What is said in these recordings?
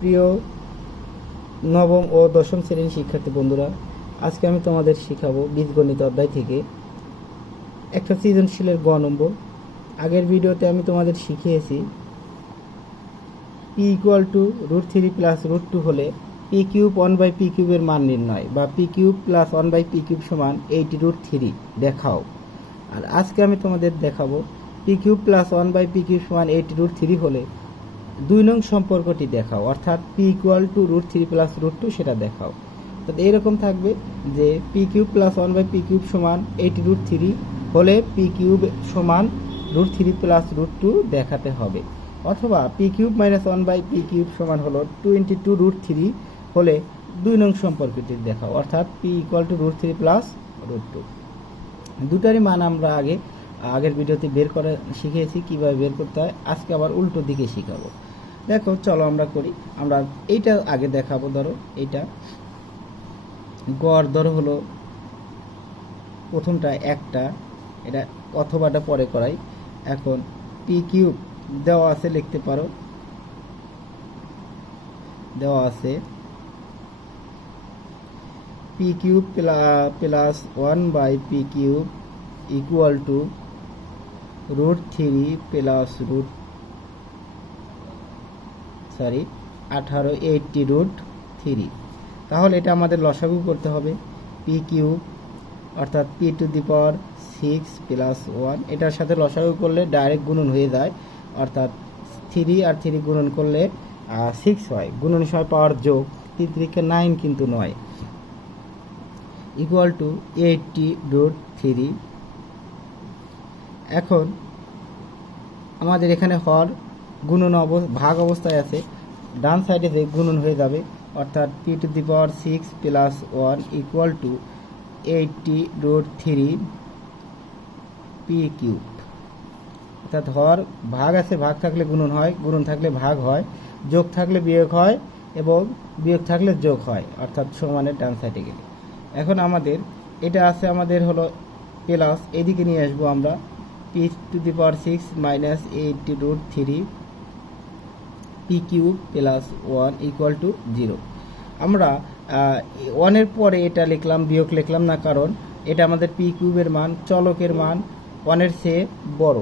প্রিয় নবম ও দশম শ্রেণীর শিক্ষার্থী বন্ধুরা, আজকে আমি তোমাদের শিখাবো বীজগণিত অধ্যায় থেকে একটা সৃজনশীলের গ নম্বর। আগের ভিডিওতে আমি তোমাদের শিখিয়েছি পি ইকুয়াল টু √3 প্লাস √2 হলে পি কিউব 1/p কিউবের মান নির্ণয়, বা P cube plus 1/p cube সমান 80√3 দেখাও। আর আজকে আমি তোমাদের দেখাবো P cube plus 1/p cube সমান 80√3 হলে 2 নং সম্পর্কটি দেখাও, অর্থাৎ পি ইকুয়াল টু √3 প্লাস √2 সেটা দেখাও। তো এইরকম থাকবে যে P cube plus 1/p cube সমান 80√3 হলে পি কিউব সমান √3 প্লাস √2 দেখাতে হবে, অথবা P cube minus 1/p cube সমান হলো 22√3 হলে 2 নং সম্পর্কটি দেখাও, অর্থাৎ পি ইকুয়াল টু √3 প্লাস √2। দুটারই মান আমরা আগের ভিডিওতে বের করে শিখিয়েছি কিভাবে বের করতে হয়। আজকে আবার উল্টো দিকে শিখাবো। দেখো, চলো আমরা করি। আমরা এইটা আগে দেখাবো। ধরো এইটা গড় ধরো হলো প্রথমটা একটা, এটা অথবাটা পরে করাই। এখন পি কিউব দেওয়া আছে, লিখতে পারো, দেওয়া আছে P cube plus 1/p cube equal to √3 plus 80√3। তাহলে এটা আমাদের লসাগু করতে হবে। পি কিউব অর্থাৎ P to the power 6 plus 1, এটার সাথে লসাগু করলে ডাইরেক্ট গুণন হয়ে যায়, অর্থাৎ 3 আর 3 গুণন করলে 6 হয়। গুণন সময় পাওয়ার যোগ, 3 3 9 কিন্তু নয়, ইকুয়াল টু 80√3। এখন আমাদের এখানে হর গুণন ভাগ অবস্থায় আছে, ডান সাইডে যে গুণন হয়ে যাবে, অর্থাৎ P to the power 6 plus 1 equal to 80√3 P cube. অর্থাৎ হর ভাগ আছে, ভাগ থাকলে গুণন হয়, গুণন থাকলে ভাগ হয়, যোগ থাকলে বিয়োগ হয়, এবং বিয়োগ থাকলে যোগ হয়, অর্থাৎ সমানের ডান সাইডে গেলে। এখন আমাদের এটা আছে, আমাদের হলো প্লাস, এদিকে নিয়ে আসবো আমরা, P to the power 6 minus 80√3 P cube plus 1 equal to 0। আমরা 1-এর পরে এটা লিখলাম, বিয়োগ লিখলাম না, কারণ এটা আমাদের পি কিউবের মান, চলকের মান 1-এর চেয়ে বড়,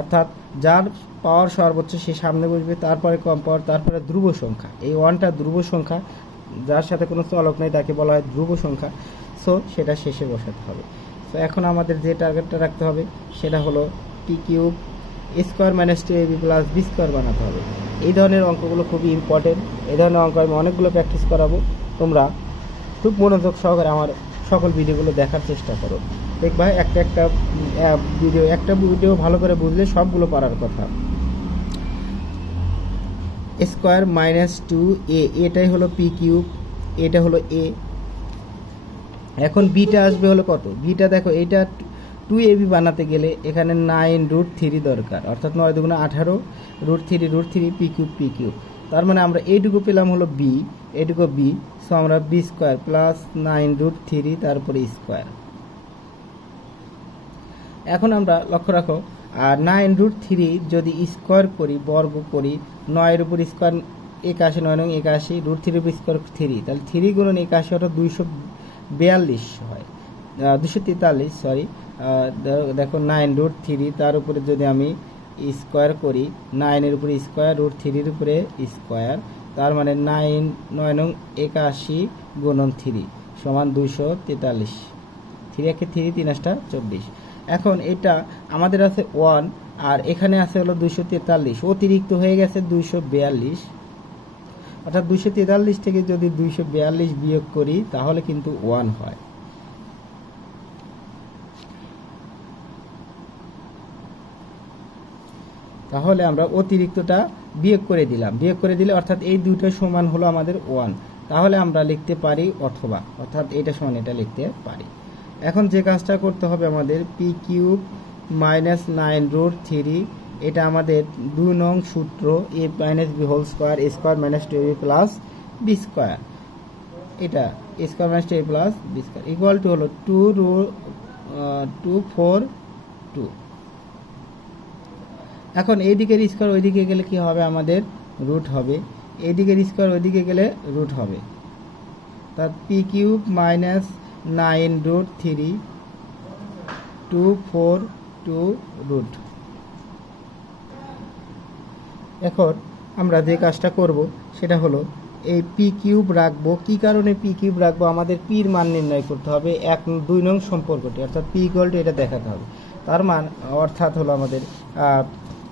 অর্থাৎ যার পাওয়ার সর্বোচ্চ সে সামনে বসবে, তারপরে কম পাওয়ার, তারপরে ধ্রুব সংখ্যা। এই 1টা ধ্রুব সংখ্যা, যার সাথে কোনো চলক নেই তাকে বলা হয় ধ্রুব সংখ্যা। সো সেটা শেষে বসাতে হবে। তো এখন আমাদের যে টার্গেটটা রাখতে হবে সেটা হলো p cube square minus 2ab plus B square বানাতে হবে। এই ধরনের অঙ্কগুলো খুবই ইম্পর্টেন্ট। এই ধরনের অঙ্ক আমি অনেকগুলো প্র্যাকটিস করাবো, তোমরা খুব মনোযোগ সহকারে আমার সকল ভিডিওগুলো দেখার চেষ্টা করো। দেখবা একটা ভিডিও ভালো করে বুঝলে সবগুলো পারার কথা। স্কোয়ার মাইনাস 2a, এটাই হলো পি কিউব, এটা হলো এ। এখন বিটা আসবে হলো কত? বিটা দেখো, এটা 2ab বানাতে গেলে এখানে 9√3 দরকার, অর্থাৎ 9 2 18, √3 পি কিউব। তার মানে আমরা এইটুকু পেলাম হলো বি, এইটুকু বি। সো আমরা বি স্কোয়ার প্লাস 9√3 তারপরে স্কোয়ার। এখন আমরা লক্ষ্য রাখো, আর 9√3 যদি স্কোয়ার করি, বর্গ করি, 9-এর উপর স্কোয়ার 81, 9 9 81, √3 উপর স্কোয়ার 3, তাহলে 3 গুণন 81 অর্থাৎ 242 হয়, 243, সরি। দেখো 9√3 তার উপরে যদি আমি স্কোয়ার করি, 9-এর উপরে স্কোয়ার, √3-এর উপরে স্কোয়ার, তার মানে 9 9 81 গুণন 3 সমান 243। 3 একে 3, 3 8 24। এখন এটা আমাদের আছে 1, আর এখানে আছে হলো 243, অতিরিক্ত হয়ে গেছে 242, অর্থাৎ 243 থেকে যদি 242 বিয়োগ করি তাহলে কিন্তু 1 হয়। তাহলে আমরা অতিরিক্তটা বিয়োগ করে দিলাম, বিয়োগ করে দিলে অর্থাৎ এই দুইটা সমান হলো আমাদের 1। তাহলে আমরা লিখতে পারি অথবা, অর্থাৎ এটা সমান এটা লিখতে পারি। এখন যে কাজটা করতে হবে আমাদের, পি কিউব মাইনাস 9√3, এটা আমাদের 2 নং সূত্র, A minus B whole square, A square minus 2ab plus B square, এটা A square minus 2ab plus B square equal to হলো 242। এখন এই দিকের স্কোয়ার ওই দিকে গেলে কি হবে, আমাদের রুট হবে। এদিকের স্কোয়ার ওইদিকে গেলে রুট হবে, তার পি কিউব মাইনাস 9√3 242 রুট। এখন আমরা যে কাজটা করব সেটা হলো এই পি কিউব রাখবো। কি কারণে পি কিউব রাখবো? আমাদের পির মান নির্ণয় করতে হবে 1-2 নং সম্পর্কটি, অর্থাৎ পি ইকুয়াল টু এটা দেখাতে হবে। তার মান অর্থাৎ হলো আমাদের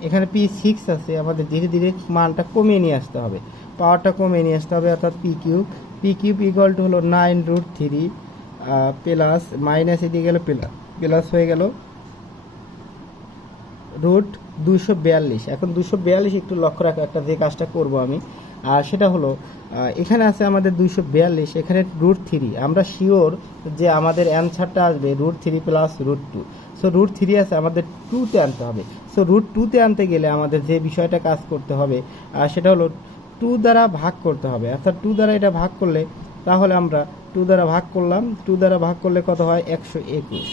এখানে P6 আছে, আমাদের ধীরে ধীরে মানটা কমিয়ে নিয়ে আসতে হবে, পাওয়ারটা কমিয়ে নিয়ে আসতে হবে, অর্থাৎ পি কিউব ইকুয়াল টু হলো 9√3 প্লাস মাইনাস এদিকে গেল প্লাস হয়ে গেল রুট 242। এখন 242 একটু লক্ষ্য রাখা, একটা যে কাজটা করব আমি সেটা হলো এখানে আছে আমাদের 242, এখানে √3, আমরা শিওর যে আমাদের অ্যান্সারটা আসবে √3 প্লাস √2। সো √3 আছে, আমাদের 2তে আনতে হবে। সো √2তে আনতে গেলে আমাদের যে বিষয়টা কাজ করতে হবে সেটা হলো 2 দ্বারা ভাগ করতে হবে, অর্থাৎ 2 দ্বারা এটা ভাগ করলে, তাহলে আমরা 2 দ্বারা ভাগ করলাম, 2 দ্বারা ভাগ করলে কত হয়? 121,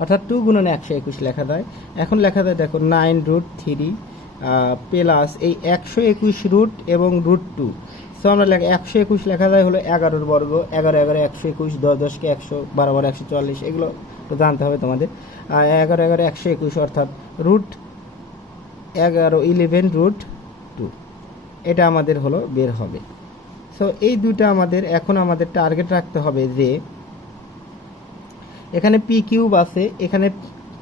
অর্থাৎ 2 গুণন 121 লেখা যায়। এখন লেখা যায় দেখো 9√3 প্লাস এই 121 রুট এবং √2। সো আমরা 121 লেখা যায় হলো 11 বর্গ, 11 11 121, 10 10 কে 100, 12 12 144, এগুলো তো জানতে হবে তোমাদের। 11 11 121 অর্থাৎ √11 এটা আমাদের হলো বের হবে। সো এই দুটো আমাদের এখন আমাদের টার্গেট রাখতে হবে যে এখানে পি কিউব আছে, এখানে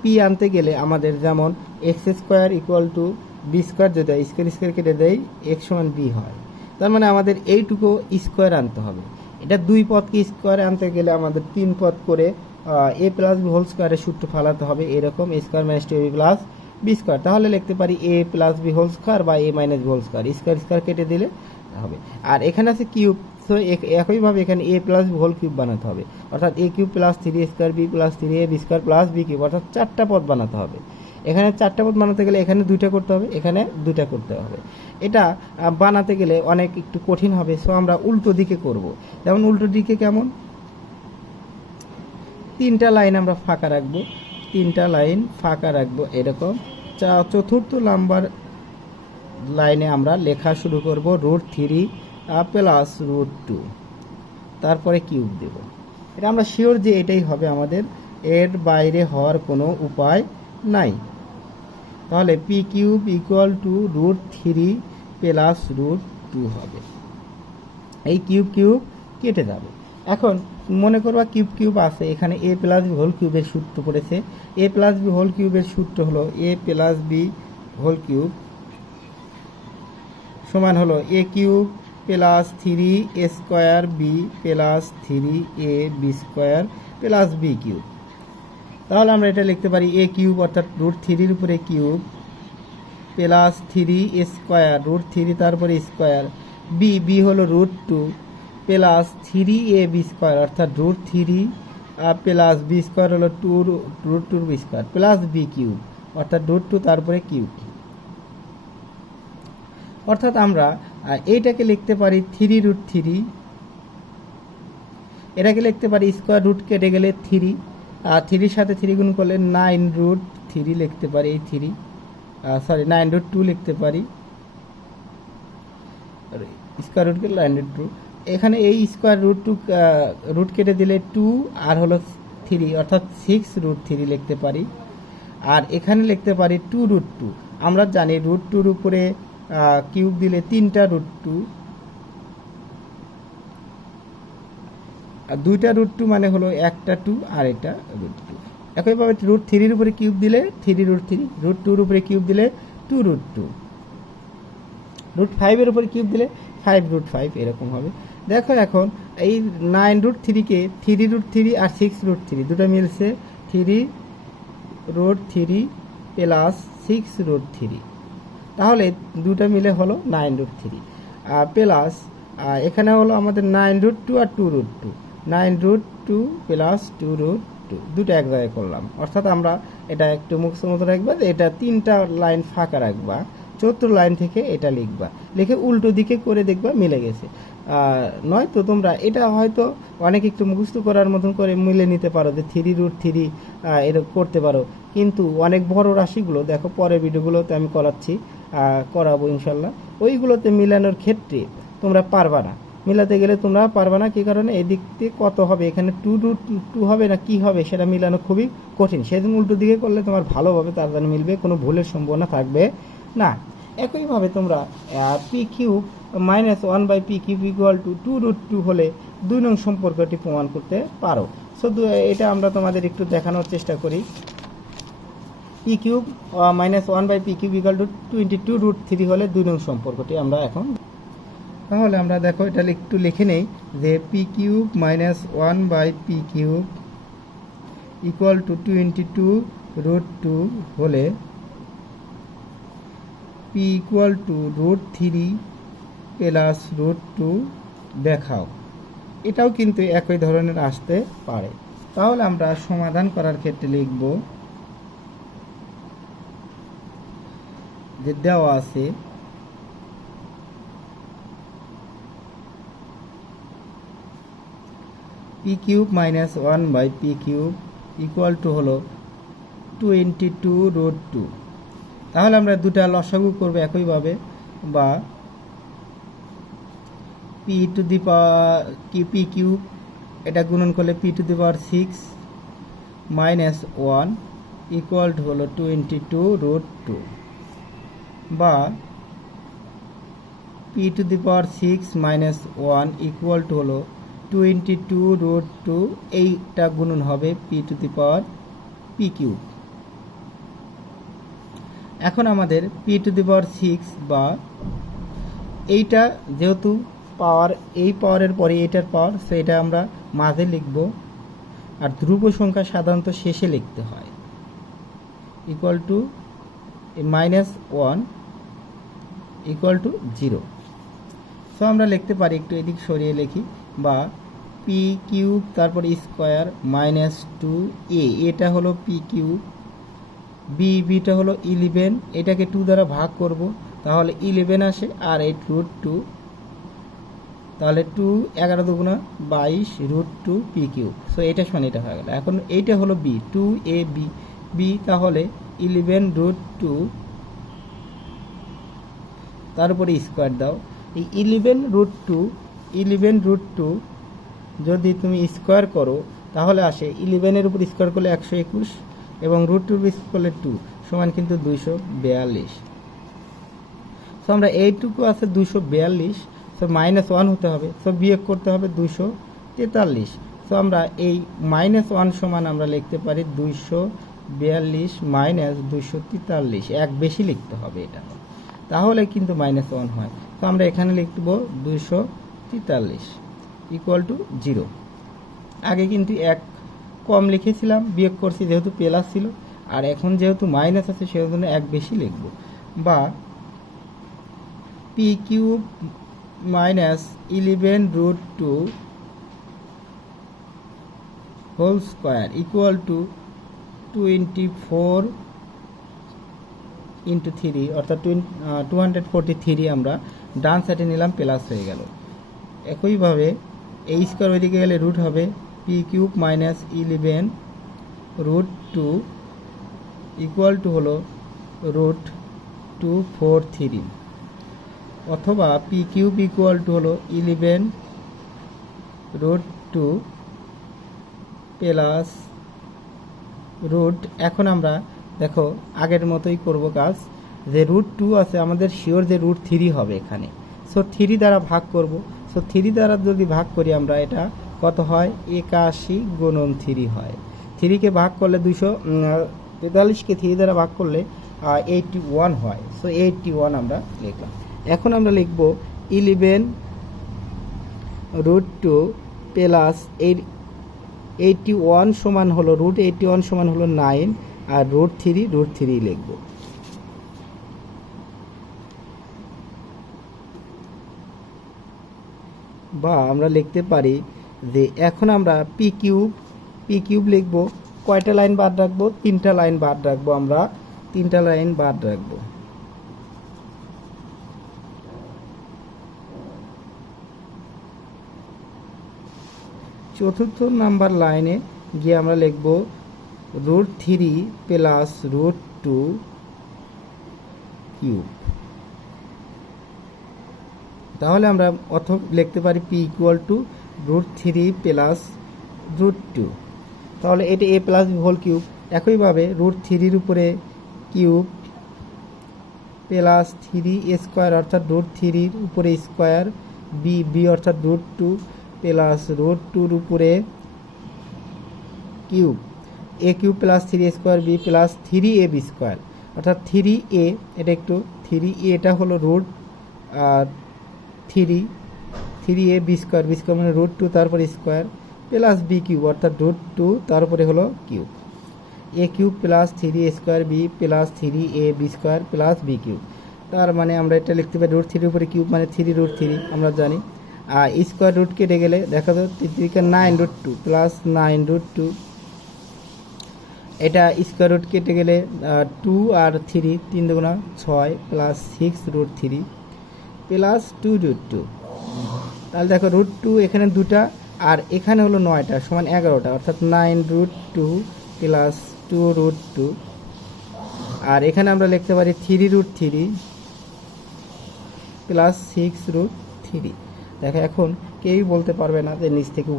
পি আনতে গেলে আমাদের যেমন x² equal to b square, যদি স্কোয়ার স্কোয়ার কেটে দেয় x সমান বি হয়, তার মানে আমাদের এইটুকু স্কোয়ার আনতে হবে। এটা 2 পদকে স্কোয়ারে আনতে গেলে আমাদের 3 পদ করে a প্লাস বি হোল স্কোয়ারের সূত্র ফালাতে হবে, এরকম a square minus 2ab plus B square. তাহলে লিখতে পারি a plus b whole square বা a minus B whole square, square square কেটে দিলে হবে। আর এখানে আছে কিউব, সো একইভাবে এখানে a plus b whole cube বানাতে হবে, অর্থাৎ a cube plus 3a² b plus 3ab square plus B cube, অর্থাৎ 4টা পদ বানাতে হবে। এখানে 4টা পদ বানাতে গেলে এখানে 2টা করতে হবে, এখানে 2টা করতে হবে। এটা বানাতে গেলে অনেক একটু কঠিন হবে, সো আমরা উল্টো দিকে করব। যেমন উল্টো দিকে কেমন? 3টা লাইন আমরা ফাঁকা রাখবো, 3টা লাইন ফাঁকা রাখবো এরকম। চতুর্থ নাম্বার লাইনে আমরা লেখা শুরু করব √3 প্লাস √2, তারপরে কিউব দেব। এটা আমরা শিওর যে এটাই হবে আমাদের, এর বাইরে হওয়ার কোনো উপায় নাই। তাহলে P cube equal to √3 plus √2 হবে। এই কিউব কিউব কেটে যাবে। এখন মনে করবা কিউব কিউব আছে, এখানে a প্লাস বি হোল কিউবের সূত্র পড়েছে। a প্লাস বি হোল কিউবের সূত্র হলো a plus b whole cube সমান হলো a cube plus 3a² b plus 3ab square plus B cube. তাহলে আমরা এটা লিখতে পারি a কিউব অর্থাৎ √3 উপরে কিউব প্লাস 3a² √3 তারপরে স্কোয়ার, বি হলো √2 প্লাস 3ab স্কোয়ার অর্থাৎ √3 প্লাস বি স্কোয়ার হলো 2√2 b square plus B cube অর্থাৎ √2 তারপরে কিউব। অর্থাৎ আমরা এইটাকে লিখতে পারি 3√3, এটাকে লিখতে পারি স্কোয়ার রুট কেটে গেলে 3, আর 3-র সাথে 3 গুণ করলে 9√3 লিখতে পারি, এই 9√2 লিখতে পারি, স্কোয়ার রুট কেটে 9√2। এখানে এই স্কোয়ার রুট কেটে দিলে 2 আর হলো 3 অর্থাৎ 6√3 লিখতে পারি। আর এখানে লিখতে পারি 2√2। আমরা জানি √2-র উপরে কিউব দিলে 3টা √2, আর 2টা √2 মানে হলো একটা 2 আর এটা √2। একইভাবে √3-র উপরে কিউব দিলে 3√3, √2-র উপরে কিউব দিলে 2√2, √5-এর উপরে কিউব দিলে 5√5, এরকম হবে। দেখো এখন এই 9√3-কে 3√3 আর 6√3 দুটো মিলছে 3√3 প্লাস 6√3, তাহলে দুটো মিলে হলো 9√3 প্লাস এখানে হলো আমাদের 9√2 আর 2√2, 9√2 প্লাস 2√2 দুটো এক জায়গায় করলাম। অর্থাৎ আমরা এটা একটু মুখস্থ মতো রাখবা যে এটা 3টা লাইন ফাঁকা রাখবা, 4th লাইন থেকে এটা লিখবা, লিখে উল্টো দিকে করে দেখবা মিলে গেছে। নয়তো তোমরা এটা হয়তো অনেক একটু মুখস্থ করার মতন করে মিলে নিতে পারো যে 3√3 এরকম করতে পারো, কিন্তু অনেক বড় রাশিগুলো দেখো পরের ভিডিওগুলোতে আমি করাচ্ছি করাবো ইনশাল্লাহ। ওইগুলোতে মিলানোর ক্ষেত্রে তোমরা পারবা না, মিলাতে গেলে তোমরা পারবা না। কী কারণে? এদিক দিয়ে কত হবে, এখানে 2√2 হবে না কি হবে সেটা মিলানো খুবই কঠিন। সেদিন উল্টো দিকে করলে তোমার ভালোভাবে তাড়াতাড়ি মিলবে, কোনো ভুলের সম্ভাবনা থাকবে না। একইভাবে তোমরা p³ -1/p³ = 2√2 হলে 2 নং সম্পর্কটি প্রমাণ করতে পারো। সো এটা আমরা তোমাদের একটু দেখানোর চেষ্টা করি। p³ -1/p³ = 22√3 হলে 2 নং সম্পর্কটি আমরা এখন, তাহলে আমরা দেখো এটা একটু লিখে নেই যে p³ -1/p³ = 22√2 হলে p = √3 + √2 দেখাও। এটাও কিন্তু একই ধরনের আসতে পারে। তাহলে আমরা সমাধান করার ক্ষেত্রে লিখব যে দেওয়া আছে p³ -1/p³ = হলো 22√2। তাহলে আমরা দুটা লসাগু করব একইভাবে, বা p³ এটা গুণন করলে p⁶ - 1 = হলো 22√2, বা p⁶ - 1 = হলো 22√2, এইটা গুণন হবে p⁵। এখন আমাদের p⁶ বা এইটা যেহেতু পাওয়ার, এই পাওয়ারের পরে এইটার পাওয়ার, সেটা আমরা মাঝে লিখব। আর ধ্রুব সংখ্যা সাধারণত শেষে লিখতে হয়, = -1 = 0। সো আমরা লিখতে পারি, একটু এদিক সরিয়ে লিখি, বা p³ তারপর স্কোয়ার -2a, এটা হলো p³, বিটা হলো 11, এটাকে 2 দ্বারা ভাগ করব, তাহলে 11 আসে, আর 8 √2, তাহলে 2 11 দুগুণা 22 √2 p³। সো এটা সমান এটা হয়ে গেল। এখন এইটা হলো b, 2ab, b তাহলে 11 √2, তারপরে স্কোয়ার দাও। এই 11 √2 যদি তুমি স্কোয়ার করো তাহলে আসে 11 এর উপর স্কোয়ার করলে 121, এবং √2 স্কোয়ার করলে 2 সমান কিন্তু 242। সো আমরা এইটুকু আছে 242, সো -1 হতে হবে, সো বিয়োগ করতে হবে 243। সো আমরা এই -1 সমান আমরা লিখতে পারি 242 - 243, এক বেশি লিখতে হবে এটা, তাহলে কিন্তু -1 হয়। তো আমরা এখানে লিখব 243 = 0। আগে কিন্তু এক কম লিখেছিলাম, বিয়োগ করছি যেহেতু প্লাস ছিল, আর এখন যেহেতু মাইনাস আছে সেজন্য এক বেশি লিখব। বা p³ -11 √2 হোল স্কোয়ার = 24 × 3, অর্থাৎ 243 আমরা ডান সাইডে নিলাম, প্লাস হয়ে গেল। একইভাবে এই স্কোয়ার ওইদিকে গেলে রুট হবে, p³ -11 √2 = হলো √243, অথবা p³ = হলো 11 √2 প্লাস রুট। এখন আমরা দেখো আগের মতোই করব কাজ, যে √2 আছে আমাদের শিওর যে √3 হবে এখানে, সো 3 দ্বারা ভাগ করব। সো 3 দ্বারা যদি ভাগ করি আমরা, এটা কত হয়? 81 × 3 হয়। 3 কে ভাগ করলে 243 কে 3 দ্বারা ভাগ করলে 81 হয়। সো 81 আমরা লিখলাম। এখন আমরা লিখব 11 √2 প্লাস 81 সমান হলো √81 সমান হলো 9, আর √3 লিখব। বা আমরা লিখতে পারি যে এখন আমরা p³ লিখব, কয়টা লাইন বাদ রাখবো? 3টা লাইন বাদ রাখবো, আমরা 3টা লাইন বাদ রাখবো। চতুর্থ নাম্বার লাইনে গিয়ে আমরা লিখব √3 প্লাস √2 কিউব। তাহলে আমরা লিখতে পারি পি ইকুয়াল টু √3 প্লাস √2। তাহলে এটা এ প্লাস বি হোল কিউব। একইভাবে √3 উপরে কিউব প্লাস 3 স্কোয়ার অর্থাৎ √3 উপরে স্কোয়ার, বি অর্থাৎ √2 প্লাস √2 উপরে cube, A cube plus 3 square B plus 3ab square অর্থাৎ 3a, এটা একটু 3a এটা হলো রুট আর 3ab স্কোয়ার, বি স্কোয়ার মানে √2 তারপরে স্কোয়ার প্লাস বি কিউব অর্থাৎ √2 তারপরে হলো cube, A cube plus 3 square B plus 3ab square plus B cube. তার মানে আমরা এটা লিখতে পারি √3 উপরে কিউব মানে 3√3 আমরা জানি। আর স্কোয়ার রুট কেটে গেলে দেখা যাবে 9√2 প্লাস 9√2, এটা স্কোয়ার রুট কেটে গেলে 2 আর 3 3 দুগুণা 6 প্লাস 6√3 প্লাস 2√2। তাহলে দেখো √2 এখানে দুটা আর এখানে হলো 9টা সমান 11টা অর্থাৎ 9√2 প্লাস 2√2। আর এখানে আমরা লিখতে পারি 3√3 প্লাস 6√3। দেখো এখন কেউই বলতে পারবে না যে নিচ থেকে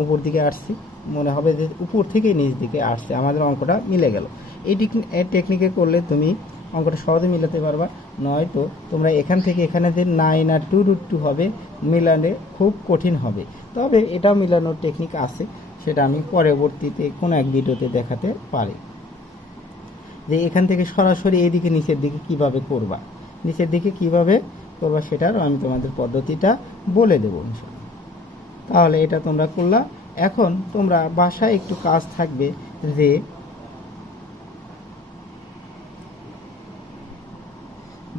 উপর দিকে আসছি, মনে হবে যে উপর থেকে নিচ দিকে আসছে, আমাদের অঙ্কটা মিলে গেল। এই টেকনিকে করলে তুমি অঙ্কটা সহজে মিলাতে পারবা, নয়তো তোমরা এখান থেকে এখানে যে 9 আর 2√2 হবে মিলালে খুব কঠিন হবে। তবে এটা মিলানোর টেকনিক আছে, সেটা আমি পরবর্তীতে কোনো এক ভিডিওতে দেখাতে পারি যে এখান থেকে সরাসরি এইদিকে নিচের দিকে কিভাবে করবা, সেটার আমি তোমাদের পদ্ধতিটা বলে দেবো। তাহলে এটা তোমরা করলা। এখন তোমরা বাসায় একটু কাজ থাকবে, যে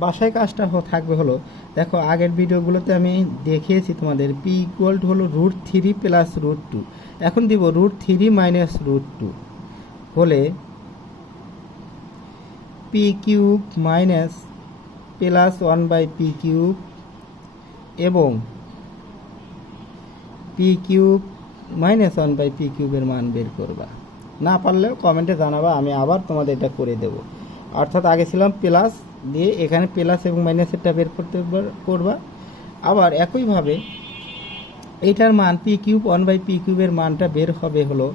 বাসায় কাজটা থাকবে হলো, দেখো আগের ভিডিওগুলোতে আমি দেখিয়েছি তোমাদের পি ইকুয়াল টু হলো √3 প্লাস √2। এখন দিব √3 মাইনাস √2 হলে P cube minus plus 1/p cube এবং পি কিউব মাইনাস 1/p কিউবের মান বের করবা। না পারলেও কমেন্টে জানাবা, আমি আবার তোমাদের এটা করে দেব। অর্থাৎ আগে ছিলাম প্লাস দিয়ে এখানে প্লাস এবং মাইনাসেরটা বের করবা। আবার একইভাবে এইটার মান পি কিউব 1/p কিউবের মানটা বের হবে হলো,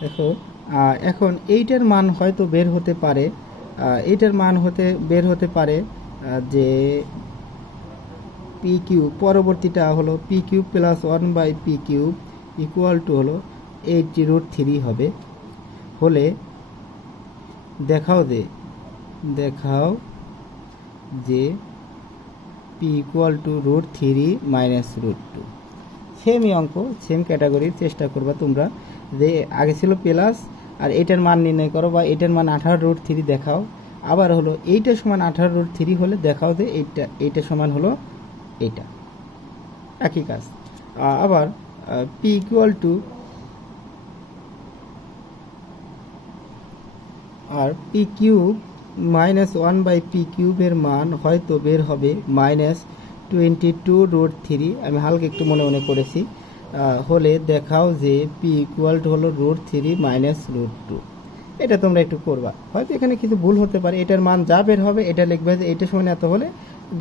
দেখো এখন এইটার মান হয়তো বের হতে পারে, বের হতে পারে যে পি কিউব, পরবর্তীটা হলো p cube plus 1/p cube equal to হলো 8√3 হবে। হলে দেখাও যে পি ইকুয়াল টু √3 মাইনাস √2। সেমই অঙ্ক, সেম ক্যাটাগরির চেষ্টা করবা তোমরা, যে আগে ছিল প্লাস আর এইটার মান নির্ণয় করো, বা এইটার মান 18√3 দেখাও। আবার হলো এইটা সমান 18√3 হলে দেখাও যে এইটা সমান হলো এইটা, একই কাজ। আবার পি ইকুয়াল টু আর পি কিউব মাইনাস 1/p কিউবের মান হয়তো বের হবে -22√3, আমি হালকা একটু মনে মনে করেছি। হলে দেখাও যে পি ইকুয়াল টু হলো √3 মাইনাস √2। এটা তোমরা একটু করবা, হয়তো এখানে কিছু ভুল হতে পারে। এটার মান যা বের হবে এটা লিখবে যে এটা সমান এত হলে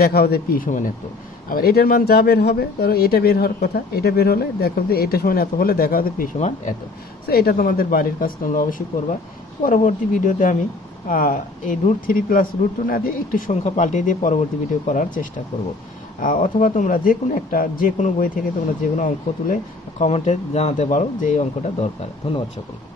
দেখাও যে পি সমান এত। আবার এটার মান যা বের হবে, ধরো এটা বের হওয়ার কথা, এটা বের হলে দেখো যে এটা সমান এত হলে দেখাও যে পি সমান এত। সো এটা তোমাদের বাড়ির কাজ, তোমরা অবশ্যই করবা। পরবর্তী ভিডিওতে আমি এই √3 প্লাস √2 না দিয়ে একটু সংখ্যা পাল্টিয়ে দিয়ে পরবর্তী ভিডিও করার চেষ্টা করব। অথবা তোমরা যে কোনো বই থেকে তোমরা যে কোনো অঙ্ক তুলে কমেন্টে জানাতে পারো যে এই অঙ্কটা দরকার। ধন্যবাদ সকলকে।